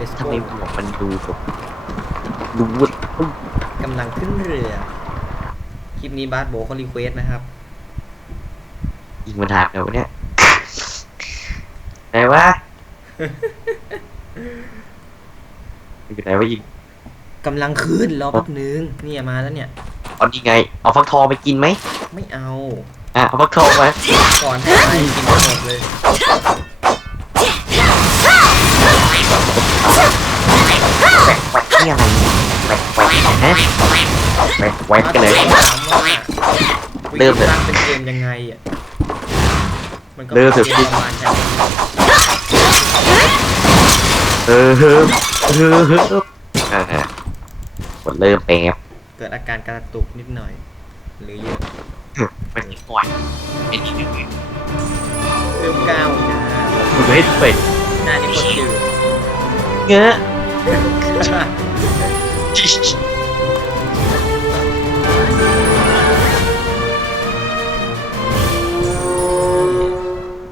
Let's ทำ go ไมหมวกมันดูแบบดูวุดกำลังขึ้นเรือ คลิปนี้บาสโบเขารีเควสนะครับ ยิงมันหากเลยวะเนี่ยไหนวะ อยู่ไหนวะยิงกำลังขึ้นรอแป๊บนึงเนี่ยมาแล้วเนี่ย เอาดีไง เอาฟักทองไปกินไหมไม่เอาอะเอาฟักทองมาก่อนให้ไปกินหมดเลย แบกแวกนี่อะไรเนี่ยแบกแวกฮะแบกแวกกันเลย เริ่มเลย เป็นเกมยังไงอะมันก็เริ่มเป็นเถเกอะมประมาณนั้นเออเฮ้มเออเฮ้มอ่าฮะกดเริ่มแป๊บเกิดอาการกระตุกนิดหน่อย หรือเยอะมันนิดหน่อยไอ้นี่นึงเริ่มก้าวนะมึงให้ดูเป็ดหน้านี่คนจืด เงี้ย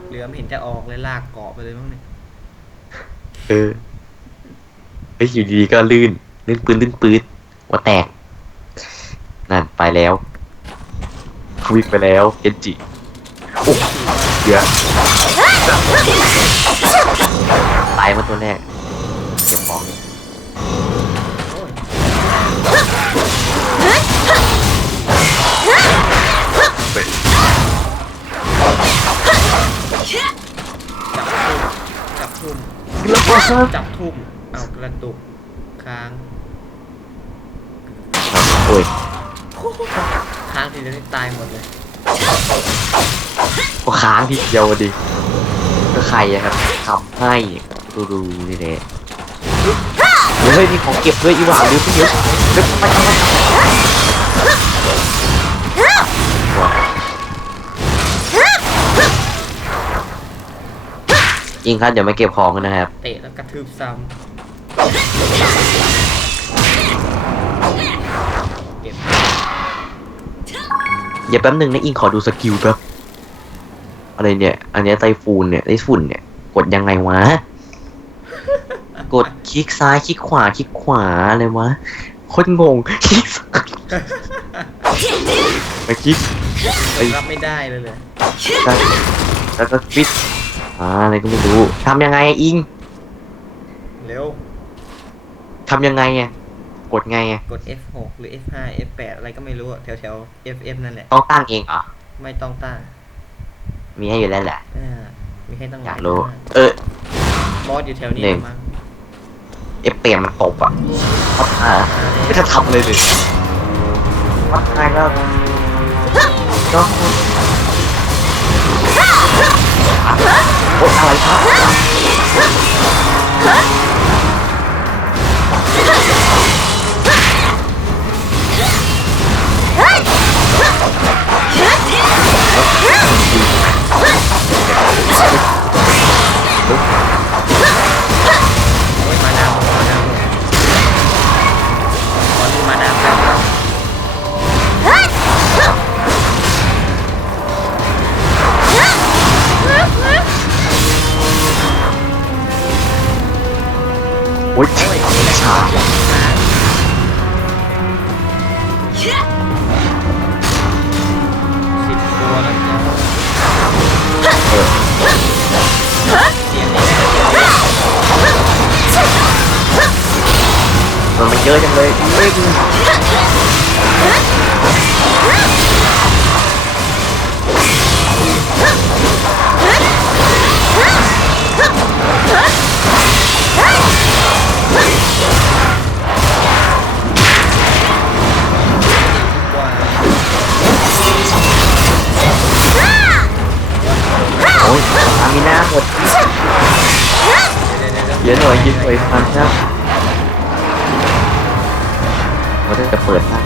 เหลือไม่เห็นจะออกเลยลากเกาะไปเลยมั้งเนี่ยเออไอ้ยอยู่ดีๆก็ลื่น ลื่นปืนลื่นปืนว่าแตก นั่นไปแล้ววิ่งไปแล้วเอ็นจิโอ้เดี๋ยวตายมาตัวแรกเก็บของโอ้ยจับทุ่มจับทุ่มแล้วก็จับทุ่มเอากระตุกค้างโอ้ยค้างทีเดียวนี่ตายหมดเลยก็ค้างทีเดียวดิก็ใครอะครับทำให้ดูดูนี่แหละ เฮ้ยมีของเก็บด้วยอีหว่าลืมไปเยอะเฮ้ยทำไมทำไมทำไมยิงครับเดี๋ยวไม่เก็บของกันนะครับ เตะแล้วกระทืบซ้ำเก็บอย่าแป๊บหนึ่งนะอิงขอดูสกิลแป๊บอะไรเนี่ย อันเนี้ยไตฟูนเนี่ยไต้ฝุ่นเนี่ย กดยังไงวะ กดคลิกซ้ายคลิกขวาคลิกขวาอะไรวะโคตรงงคลิกซ้ายไปคลิกไอ้รับไม่ได้เลยเลยได้แล้วก็ฟิตอ่าอะไรก็ไม่รู้ทำยังไงอะอิงเร็ว ทำยังไงอะกดไงอะกด F6 หรือ F5 F8 อะไรก็ไม่รู้อะแถวแถวๆ FF นั่นแหละ ต้องตั้งเองเหรอไม่ต้องตั้งมีให้อยู่แล้วแหละอ่ามีให้ตั้งหอลายากรู้หน้าเออ บอสอยู่แถวนี้หนึ่ง มั้งเอฟเปรมมันตบอะวัดอ่าไม่ทันทำเลยเลยวัดไงแล้วก็โอ๊ยอะไรครับโอ้ โอ๊ยฉากสิบตัวแล้วจ้ะเออเสียงนี่แหละมันมันเยอะจังเลยเอ้ย เดี๋ยวเดี๋ยวเดี๋ยวเยอะหน่อยยิงหน่อยพันนะว่าจะเปิดนะ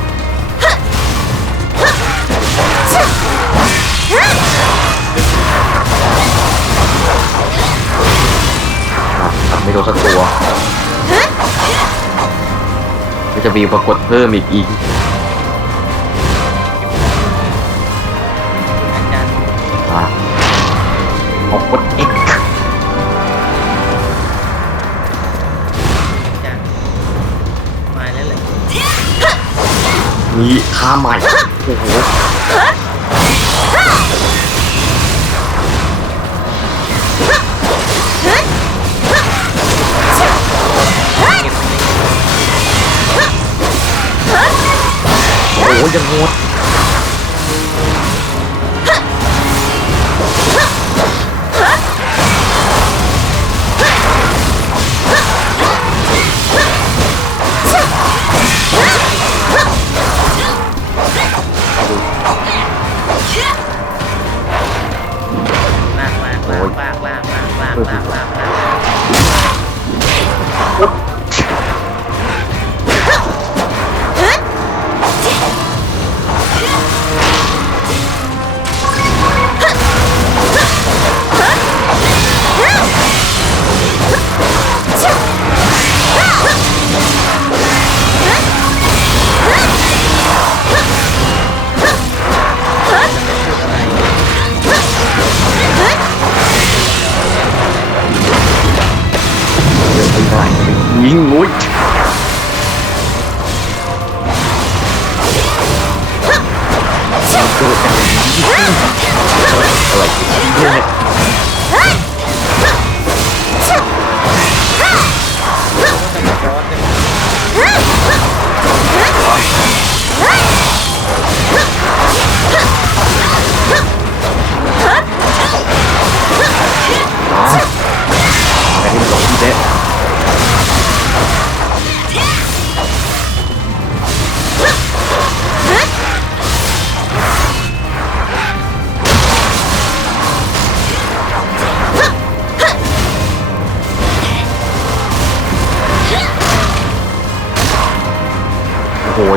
อะไม่โดนสักตัวก็จะมีปรากฏเพิ่มอีกอีก นี้ท่าใหม่โอ้โหโอ้โหยังโหด ลากลากลากลากลากลากลาก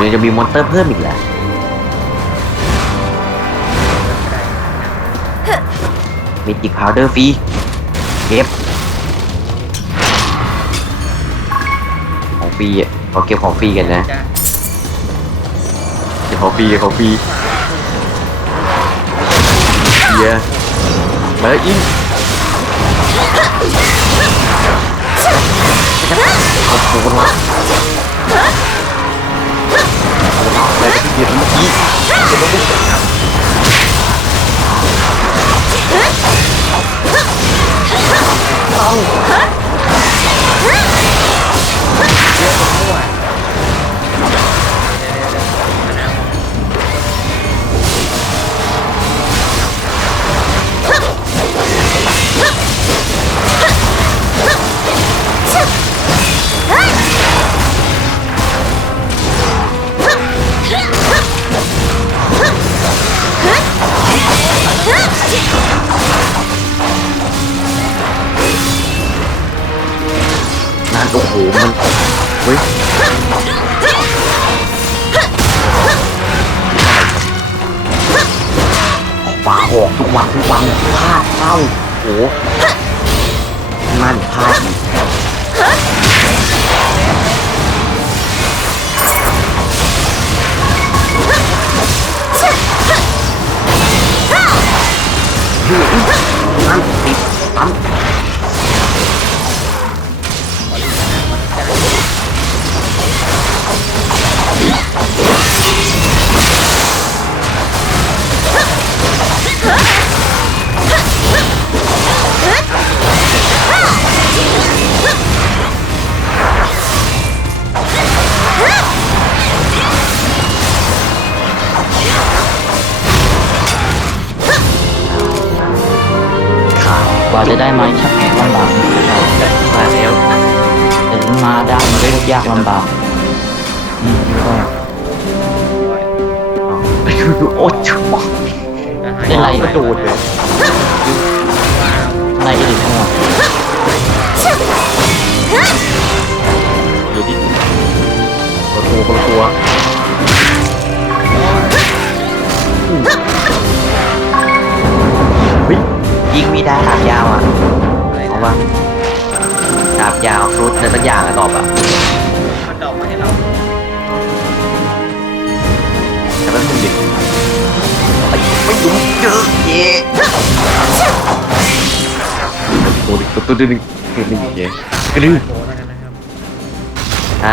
ยังจะมีมอนเตอร์เพิ่มอีกแหละมีจิกพาวเดอร์ฟรีเก็บของฟรีอะขอเก็บของฟรีกันนะเก็บของฟรีเก็บของฟรีเฮียมาแล้วอิงขอบคุณละข โอ้โหมันเฮ้ยออกมาออกทุกวันทุกวันพลาดเข้าโอ้โหนั่นพลาดอีกเฮ้ยนั่นติดปั๊ม ขาดกว่าจะได้มาชักแหลำบากนิดหน่อยแต่มาแล้วแต่มาได้มันก็ยากลำบากอืมก็โอ้ชัวเป็นไรกระโดดเลยอะไรอีกเนี่ยอยู่ที่คนละตัวคนละตัว ยยิงมีดาดาบยาวอะอะไรเพนะราะว่าดาบยาวฟรุตอะไรสักอย่างอะตอบอะมันดอกมาให้เราแต่ไม่เป็นดิไม่ไม่ยุ่งเยอะเย่ตัวดิตัวตัวนึงตัวนึงเย่กระดึ๊งโดน